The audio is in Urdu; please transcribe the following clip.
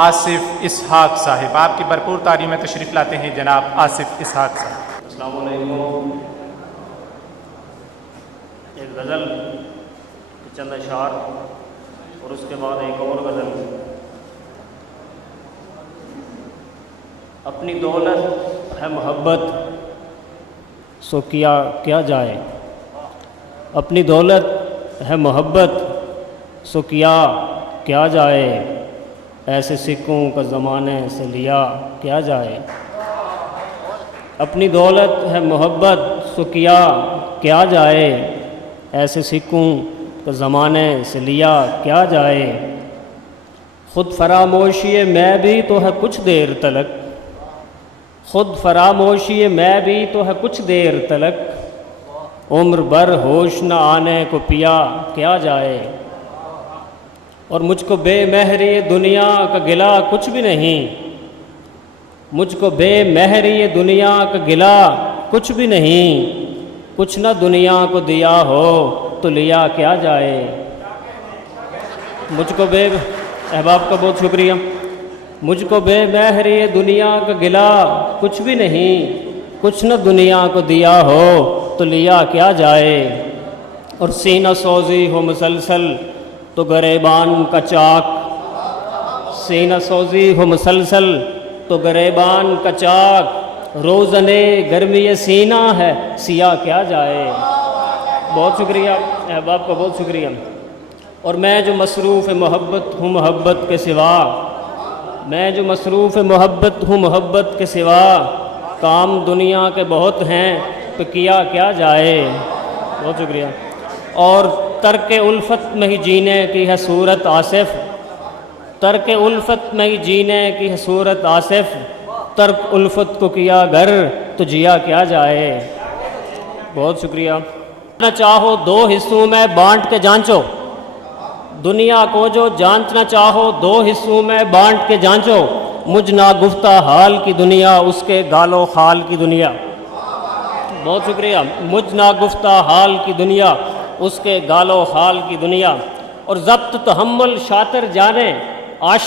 آصف اسحاق صاحب۔ آپ کی بھرپور تعریف میں تشریف لاتے ہیں جناب آصف اسحاق صاحب۔ السلام علیکم۔ ایک غزل کے چند اشعار اور اس کے بعد ایک اور غزل۔ اپنی دولت ہے محبت سو کیا جائے، اپنی دولت ہے محبت سو کیا جائے، ایسے سکوں کا زمانے سے لیا کیا جائے۔ اپنی دولت ہے محبت سو کیا جائے، ایسے سکوں کا زمانے سے لیا کیا جائے۔ خود فراموشی میں بھی تو ہے کچھ دیر تلک، خود فراموشی میں بھی تو ہے کچھ دیر تلک، عمر بھر ہوش نہ آنے کو پیا کیا جائے۔ اور مجھ کو بے مہری دنیا کا گلہ کچھ بھی نہیں، مجھ کو بے مہری دنیا کا گلہ کچھ بھی نہیں، کچھ نہ دنیا کو دیا ہو تو لیا کیا جائے۔ مجھ کو بے احباب کا بہت شکریہ۔ مجھ کو بے مہری دنیا کا گلہ کچھ بھی نہیں، کچھ نہ دنیا کو دیا ہو تو لیا کیا جائے۔ اور سینہ سوزی ہو مسلسل تو گریبان کا چاک، سینہ سوزی ہو مسلسل تو گریبان کا چاک، روزنے گرمی سینہ ہے سیاہ کیا جائے۔ بہت شکریہ احباب کا بہت شکریہ۔ اور میں جو مصروف محبت ہوں محبت کے سوا، میں جو مصروف محبت ہوں محبت کے سوا، کام دنیا کے بہت ہیں تو کیا جائے۔ بہت شکریہ۔ اور ترک الفت میں ہی جینے کی ہے صورت آصف، ترک الفت میں ہی جینے کی ہے صورت آصف، ترک الفت کو کیا گھر تو جیا کیا جائے۔ بہت شکریہ۔ نہ چاہو دو حصوں میں بانٹ کے جانچو، دنیا کو جو جانچنا چاہو دو حصوں میں بانٹ کے جانچو، مجھ ناگفتہ حال کی دنیا اس کے گال و خال کی دنیا۔ بہت شکریہ۔ مجھ ناگفتہ حال کی دنیا اس کے گال و خال کی دنیا۔ اور ضبط تحمل شاطر جانے عاشق